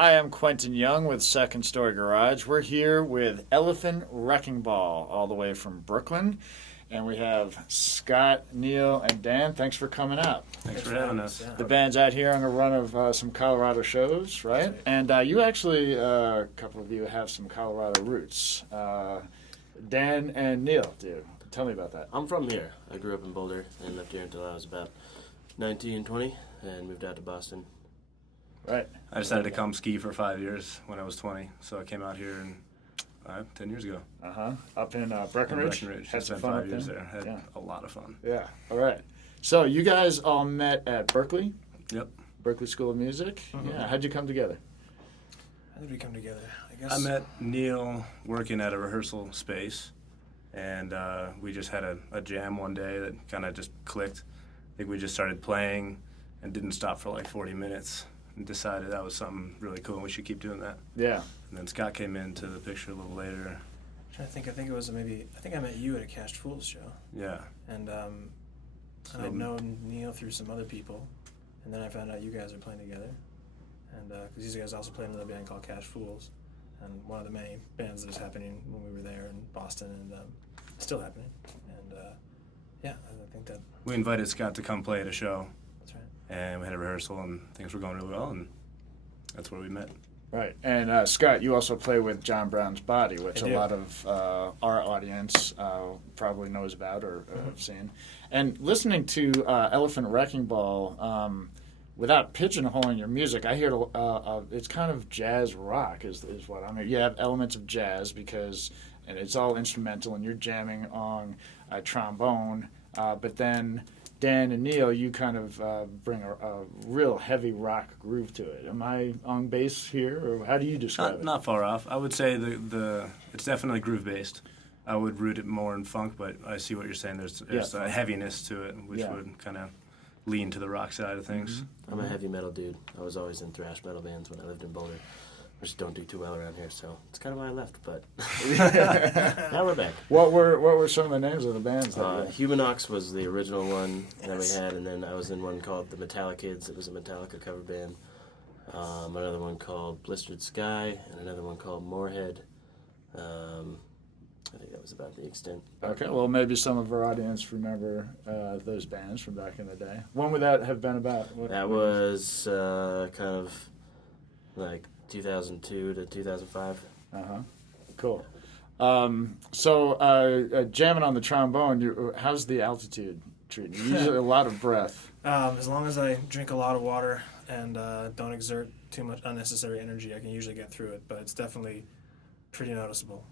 Hi, I'm Quentin Young with Second Story Garage. We're here with Elephant Wrecking Ball, all the way from Brooklyn. And we have Scott, Neil, and Dan. Thanks for coming out. Thanks for having us. The band's out here on a run of some Colorado shows, right? And you actually, a couple of you have some Colorado roots. Dan and Neil do. Tell me about that. I'm from here. I grew up in Boulder and lived here until I was about 19, 20, and moved out to Boston. Right. I decided to come ski for 5 years when I was 20, so I came out here 10 years ago. Up in Breckenridge. Breckenridge. Had some Spent fun 5 up years there. there. Had a lot of fun. Yeah. All right. So you guys all met at Berkeley. Yep. Berkeley School of Music. Yeah. How'd you come together? How did we come together? I guess I met Neil working at a rehearsal space, and we just had a jam one day that kind of just clicked. I think we just started playing and didn't stop for like 40 minutes and decided that was something really cool and we should keep doing that. Yeah. And then Scott came into the picture a little later. I'm trying to think. I think it was I think I met you at a Cashed Fools show. Yeah. And I'd known Neil through some other people, and then I found out you guys are playing together. And because these guys also played in another band called Cashed Fools, and one of the many bands that was happening when we were there in Boston, and still happening. And yeah, I think that. We invited Scott to come play at a show. That's right. And we had a rehearsal, and things were going really well, and that's where we met. Right. And Scott, you also play with John Brown's Body, which I a do. lot of our audience probably knows about or have seen. And listening to Elephant Wrecking Ball, without pigeonholing your music, I hear it's kind of jazz rock is what I mean. You have elements of jazz and it's all instrumental, and you're jamming on a trombone, but then Dan and Neil, you kind of bring a real heavy rock groove to it. Am I on base here, or how do you describe it? Not far off. I would say it's definitely groove based. I would root it more in funk, but I see what you're saying. There's a heaviness to it, which would kind of lean to the rock side of things. I'm a heavy metal dude. I was always in thrash metal bands when I lived in Boulder, which don't do too well around here, so it's kind of why I left, but now we're back. What were some of the names of the bands? Humanox was the original one that we had, and then I was in one called the Metallica Kids. It was a Metallica cover band. Another one called Blistered Sky, and another one called Moorhead. I think that was about the extent. Okay, well, maybe some of our audience remember those bands from back in the day. When would that have been about? That was kind of like 2002 to 2005. Cool. So jamming on the trombone, how's the altitude treating you? Usually a lot of breath. As long as I drink a lot of water and don't exert too much unnecessary energy, I can usually get through it. But it's definitely pretty noticeable.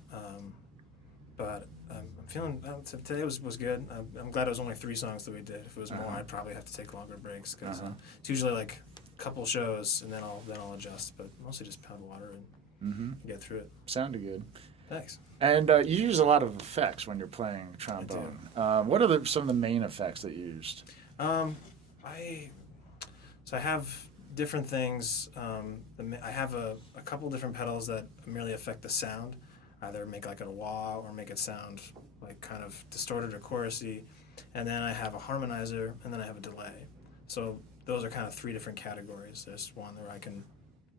But I'm feeling today was good. I'm glad it was only 3 songs that we did. If it was more, I'd probably have to take longer breaks because it's usually like a couple shows and then I'll adjust. But mostly just pound water and get through it. Sounded good. Thanks. And you use a lot of effects when you're playing trombone. What are some of the main effects that you used? I have different things. I have a couple different pedals that merely affect the sound. Either make like a wah or make it sound like kind of distorted or chorusy. And then I have a harmonizer, and then I have a delay. So those are kind of 3 different categories. There's one where I can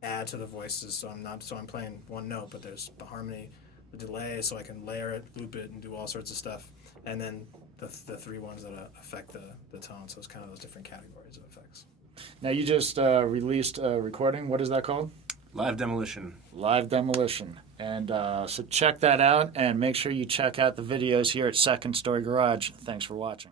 add to the voices, so I'm playing one note, but there's the harmony, the delay, so I can layer it, loop it, and do all sorts of stuff. And then the 3 ones that affect the tone. So it's kind of those different categories of effects. Now, you just released a recording. What is that called? Live Demolition. Live Demolition. And so check that out, and make sure you check out the videos here at Second Story Garage. Thanks for watching.